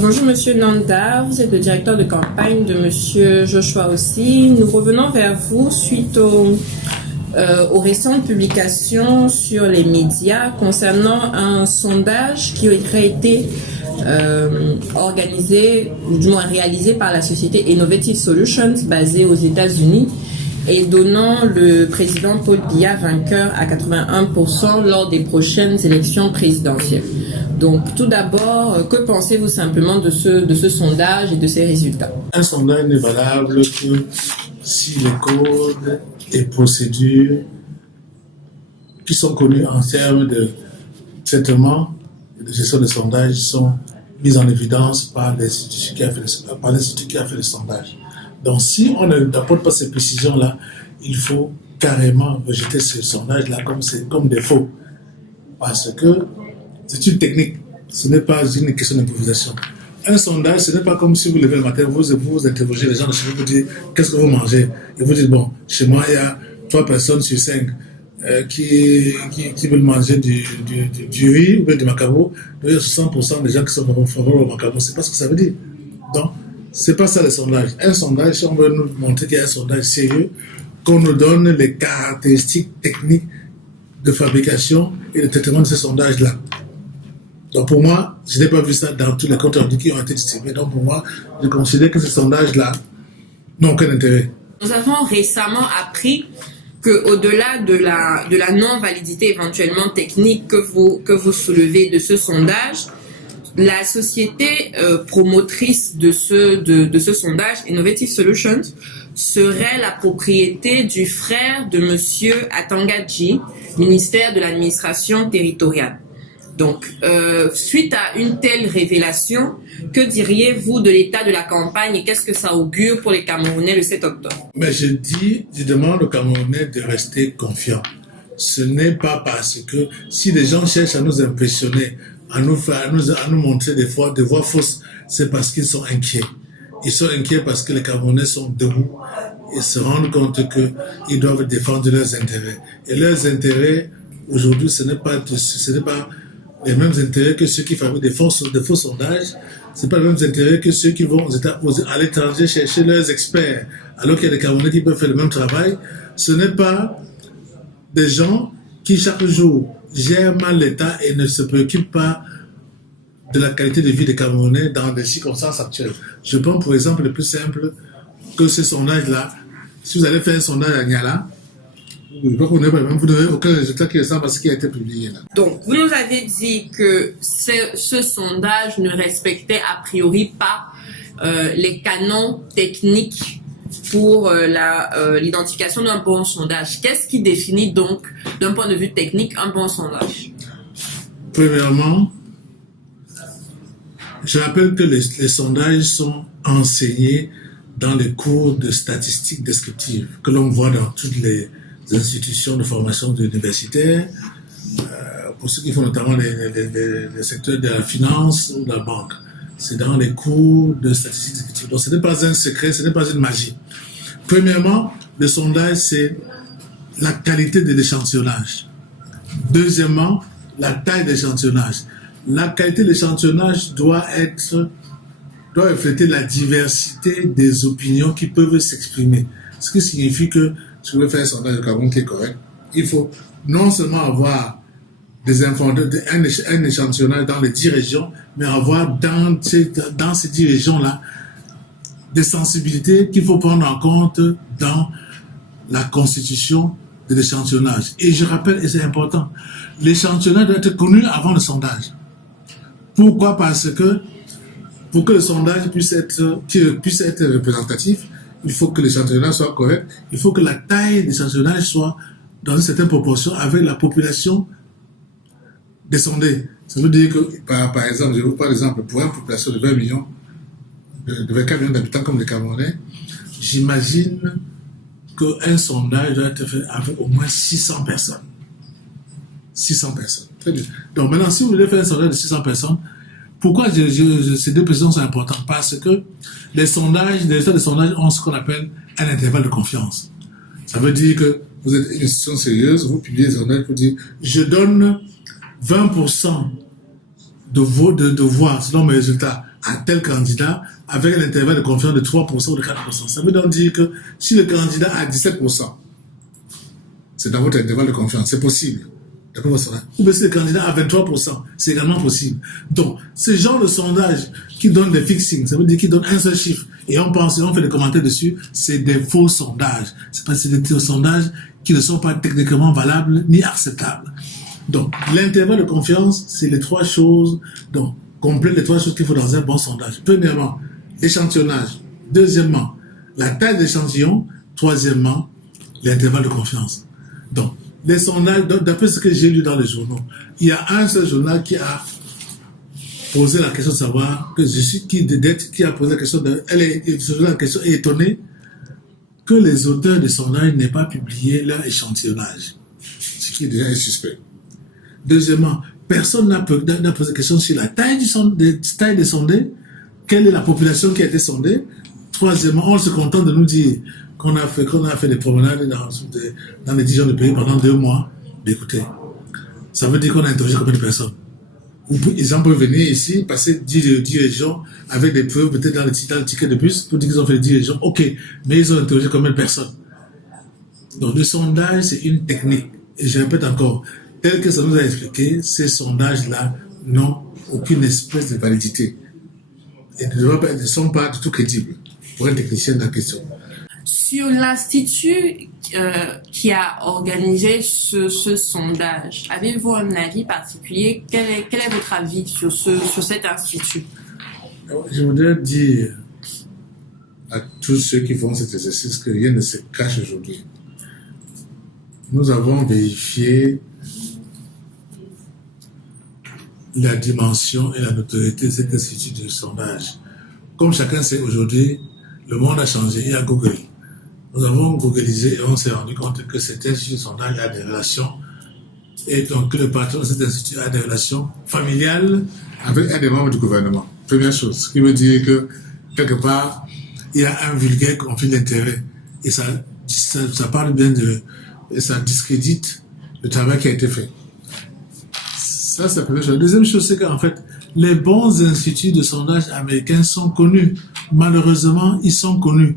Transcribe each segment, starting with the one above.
Bonjour Monsieur Nanda, vous êtes le directeur de campagne de Monsieur Joshua aussi. Nous revenons vers vous suite aux récentes publications sur les médias concernant un sondage qui aurait été organisé, ou du moins réalisé par la société Innovative Solutions basée aux États-Unis et donnant le président Paul Biya vainqueur à 81% lors des prochaines élections présidentielles. Donc, tout d'abord, que pensez-vous simplement de ce sondage et de ses résultats? Un sondage n'est valable que si les codes et procédures qui sont connus en termes de traitement et de gestion de sondage sont mis en évidence par l'institut qui a fait le sondage. Donc, si on n'apporte pas ces précisions-là, il faut carrément rejeter ce sondage-là comme défaut. Parce que c'est une technique, ce n'est pas une question d'improvisation. Un sondage, ce n'est pas comme si vous levez le matin, vous interrogez les gens de chez vous, vous dites qu'est-ce que vous mangez. Et vous dites, bon, chez moi, il y a 3 personnes sur 5 qui veulent manger du riz ou bien du macaroni. Il y a 60% des gens qui sont favorables au macaroni. C'est pas ce que ça veut dire. Donc, c'est pas ça le sondage. Un sondage, si on veut nous montrer qu'il y a un sondage sérieux, qu'on nous donne les caractéristiques techniques de fabrication et de traitement de ce sondage-là. Donc pour moi, je n'ai pas vu ça dans tous les comptes rendus qui ont été distribués. Donc pour moi, je considère que ces sondages-là n'ont aucun intérêt. Nous avons récemment appris qu'au-delà de la non-validité éventuellement technique que vous soulevez de ce sondage, la société promotrice de ce sondage, Innovative Solutions, serait la propriété du frère de Monsieur Atangadji, ministère de l'administration territoriale. Donc, suite à une telle révélation, que diriez-vous de l'état de la campagne et qu'est-ce que ça augure pour les Camerounais le 7 octobre? Mais je demande aux Camerounais de rester confiants. Ce n'est pas parce que si les gens cherchent à nous impressionner, à nous montrer des voix fausses, c'est parce qu'ils sont inquiets. Ils sont inquiets parce que les Camerounais sont debout et se rendent compte qu'ils doivent défendre leurs intérêts. Et leurs intérêts, aujourd'hui, ce n'est pas les mêmes intérêts que ceux qui fabriquent des faux sondages. Ce n'est pas les mêmes intérêts que ceux qui vont à l'étranger chercher leurs experts, alors qu'il y a des Camerounais qui peuvent faire le même travail. Ce n'est pas des gens qui, chaque jour, gèrent mal l'État et ne se préoccupent pas de la qualité de vie des Camerounais dans des circonstances actuelles. Je prends pour exemple le plus simple que ce sondage-là. Si vous allez faire un sondage à Niala, vous n'aurez aucun résultat qui ressemble à ce qui a été publié là. Donc, vous nous avez dit que ce sondage ne respectait a priori pas les canons techniques pour l'identification d'un bon sondage. Qu'est-ce qui définit donc, d'un point de vue technique, un bon sondage? Premièrement, je rappelle que les sondages sont enseignés dans les cours de statistiques descriptives que l'on voit dans toutes les institutions de formation universitaire, pour ceux qui font notamment les secteurs de la finance ou de la banque. C'est dans les cours de statistiques descriptives. Donc ce n'est pas un secret, ce n'est pas une magie. Premièrement, le sondage, c'est la qualité de l'échantillonnage. Deuxièmement, la taille de l'échantillonnage. La qualité de l'échantillonnage doit refléter la diversité des opinions qui peuvent s'exprimer. Ce qui signifie que si vous voulez faire un sondage de Cameroun qui est correct, il faut non seulement avoir un échantillonnage dans les 10 régions, mais avoir dans ces 10 régions-là des sensibilités qu'il faut prendre en compte dans la constitution de l'échantillonnage. Et je rappelle, et c'est important, l'échantillonnage doit être connu avant le sondage. Pourquoi? Parce que pour que le sondage puisse être représentatif, il faut que l'échantillonnage soit correct, il faut que la taille de l'échantillonnage soit dans une certaine proportion avec la population des sondés. Ça veut dire que, par exemple, je vous prends l'exemple, pour une population de 20 millions, de 24 millions d'habitants comme les Camerounais, j'imagine qu'un sondage doit être fait avec au moins 600 personnes. 600 personnes. Très bien. Donc maintenant, si vous voulez faire un sondage de 600 personnes, pourquoi ces deux précisions sont importantes? Parce que les résultats de sondage ont ce qu'on appelle un intervalle de confiance. Ça veut dire que vous êtes une institution sérieuse, vous publiez des sondages pour dire je donne 20% de voix selon mes résultats à tel candidat avec un intervalle de confiance de 3% ou de 4%. Ça veut donc dire que si le candidat a 17%, c'est dans votre intervalle de confiance, c'est possible. Ou bien si le candidat a 23%, c'est également possible. Donc, ce genre de sondage qui donne des fixings, ça veut dire qu'il donne un seul chiffre, et on pense, et on fait des commentaires dessus, c'est des faux sondages. C'est des sondages qui ne sont pas techniquement valables ni acceptables. Donc, l'intervalle de confiance, c'est les trois choses, donc, complète les trois choses qu'il faut dans un bon sondage. Premièrement, l'échantillonnage. Deuxièmement, la taille de l'échantillon. Troisièmement, l'intervalle de confiance. Donc, les sondages, d'après ce que j'ai lu dans les journaux, il y a un seul journal qui a posé la question de savoir que je suis qui a posé la question la question est étonné que les auteurs des sondages n'aient pas publié leur échantillonnage, ce qui est déjà suspect. Deuxièmement, personne n'a posé la question sur la taille des sondés, quelle est la population qui a été sondée. Troisièmement, on se contente de nous dire qu'on a fait des promenades dans les 10 jours de pays pendant 2 mois. Mais écoutez, ça veut dire qu'on a interrogé combien de personnes. Ils peuvent venir ici, passer 10 régions avec des preuves, peut-être dans le ticket de bus, pour dire qu'ils ont fait 10 régions. Ok, mais ils ont interrogé combien de personnes. Donc le sondage, c'est une technique. Et je répète encore, tel que ça nous a expliqué, ces sondages-là n'ont aucune espèce de validité. Et ne sont pas du tout crédibles pour un technicien de la question. Sur l'institut qui a organisé ce sondage, avez-vous un avis particulier? Quel est votre avis sur cet institut? Je voudrais dire à tous ceux qui font cet exercice que rien ne se cache aujourd'hui. Nous avons vérifié la dimension et la notoriété de cet institut de sondage. Comme chacun sait aujourd'hui, le monde a changé, il y a Google. Nous avons googlisé et on s'est rendu compte que cet institut de sondage a des relations, et donc que le patron de cet institut a des relations familiales avec un des membres du gouvernement. Première chose, ce qui veut dire que quelque part, il y a un vulgaire conflit d'intérêts, et ça parle bien et ça discrédite le travail qui a été fait. Ça, c'est la première chose. La deuxième chose, c'est qu'en fait, les bons instituts de sondage américains sont connus. Malheureusement, ils sont connus.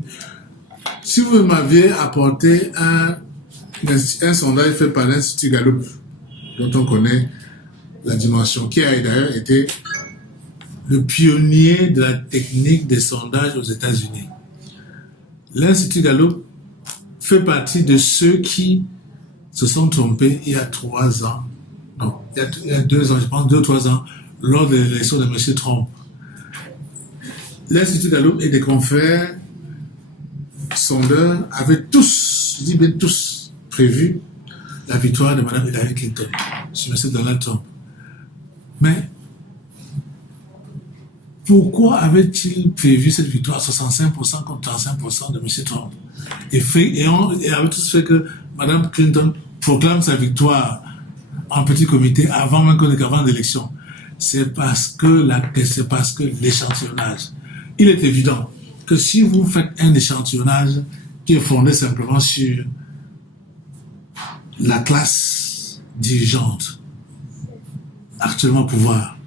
Si vous m'aviez apporté un sondage fait par l'Institut Gallup, dont on connaît la dimension, qui a d'ailleurs été le pionnier de la technique des sondages aux États-Unis. L'Institut Gallup fait partie de ceux qui se sont trompés il y a 3 ans. Non, il y a 2 ans, je pense 2-3 ans, lors de l'élection de M. Trump. L'Institut Gallup et des confrères sondeurs avaient tous, je dis bien tous, prévu la victoire de Mme Hillary Clinton sur M. Donald Trump. Mais pourquoi avait-il prévu cette victoire à 65% contre 35% de M. Trump? Et avait tous fait que Mme Clinton proclame sa victoire en petit comité avant l'élection. C'est parce que l'échantillonnage. Il est évident que si vous faites un échantillonnage qui est fondé simplement sur la classe dirigeante actuellement au pouvoir,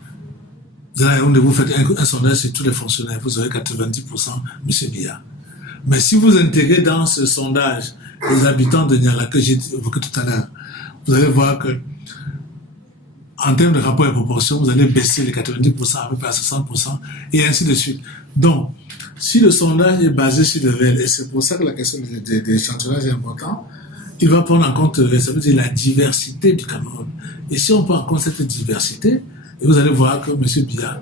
vous faites un sondage sur tous les fonctionnaires, vous aurez 90% M. Biya. Mais si vous intégrez dans ce sondage les habitants de Niala que j'ai évoqué tout à l'heure, vous allez voir que en termes de rapport et proportion, vous allez baisser les 90% à peu près à 60% et ainsi de suite. Donc, si le sondage est basé sur le réel, et c'est pour ça que la question de l'échantillonnage est importante, il va prendre en compte, ça veut dire la diversité du Cameroun. Et si on prend en compte cette diversité, et vous allez voir que M. Biya,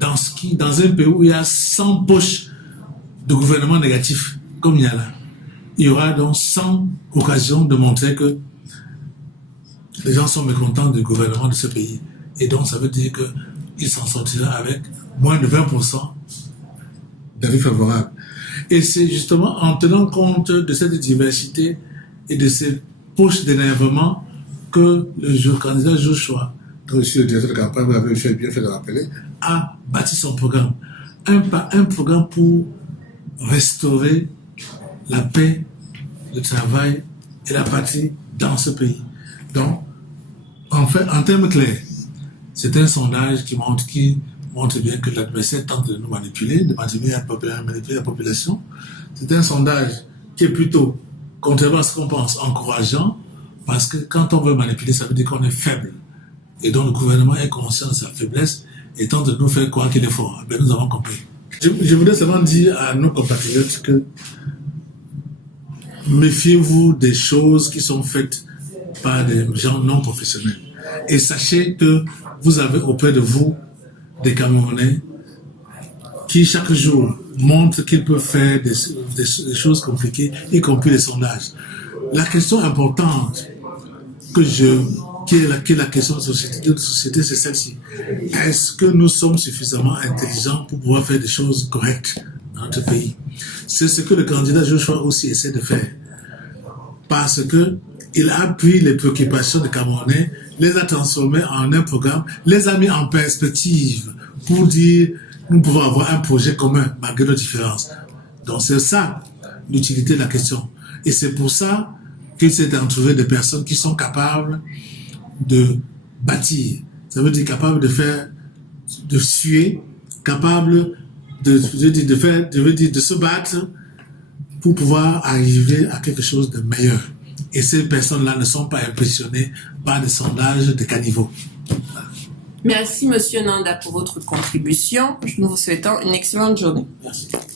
dans un pays où il y a 100 poches de gouvernement négatif, comme il y a là, il y aura donc 100 occasions de montrer que les gens sont mécontents du gouvernement de ce pays. Et donc, ça veut dire qu'il s'en sortira avec moins de 20% d'avis favorables. Et c'est justement en tenant compte de cette diversité et de ces poches d'énervement que le candidat Joshua, le directeur de campagne, vous avez bien fait de rappeler, a bâti son programme. Un programme pour restaurer la paix, le travail et la patrie dans ce pays. Donc, en fait, en termes clairs, c'est un sondage qui montre bien que l'adversaire tente de nous manipuler, de manipuler la population. C'est un sondage qui est plutôt, contrairement à ce qu'on pense, encourageant, parce que quand on veut manipuler, ça veut dire qu'on est faible. Et donc le gouvernement est conscient de sa faiblesse et tente de nous faire croire qu'il est fort. Ben, nous avons compris. Je voudrais seulement dire à nos compatriotes que méfiez-vous des choses qui sont faites par des gens non professionnels. Et sachez que vous avez auprès de vous des Camerounais qui chaque jour montrent qu'ils peuvent faire des choses compliquées, y compris les sondages. La question importante qui est la question de notre société, c'est celle-ci. Est-ce que nous sommes suffisamment intelligents pour pouvoir faire des choses correctes dans notre pays? C'est ce que le candidat Joshua aussi essaie de faire. Parce que il a pris les préoccupations des Camerounais, les a transformées en un programme, les a mis en perspective pour dire nous pouvons avoir un projet commun malgré nos différences. Donc c'est ça l'utilité de la question. Et c'est pour ça qu'il s'est entouré de personnes qui sont capables de bâtir. Ça veut dire capables de suer, capables de se battre pour pouvoir arriver à quelque chose de meilleur. Et ces personnes-là ne sont pas impressionnées par des sondages de caniveau. Merci, Monsieur Nanda, pour votre contribution. Nous vous souhaitons une excellente journée. Merci.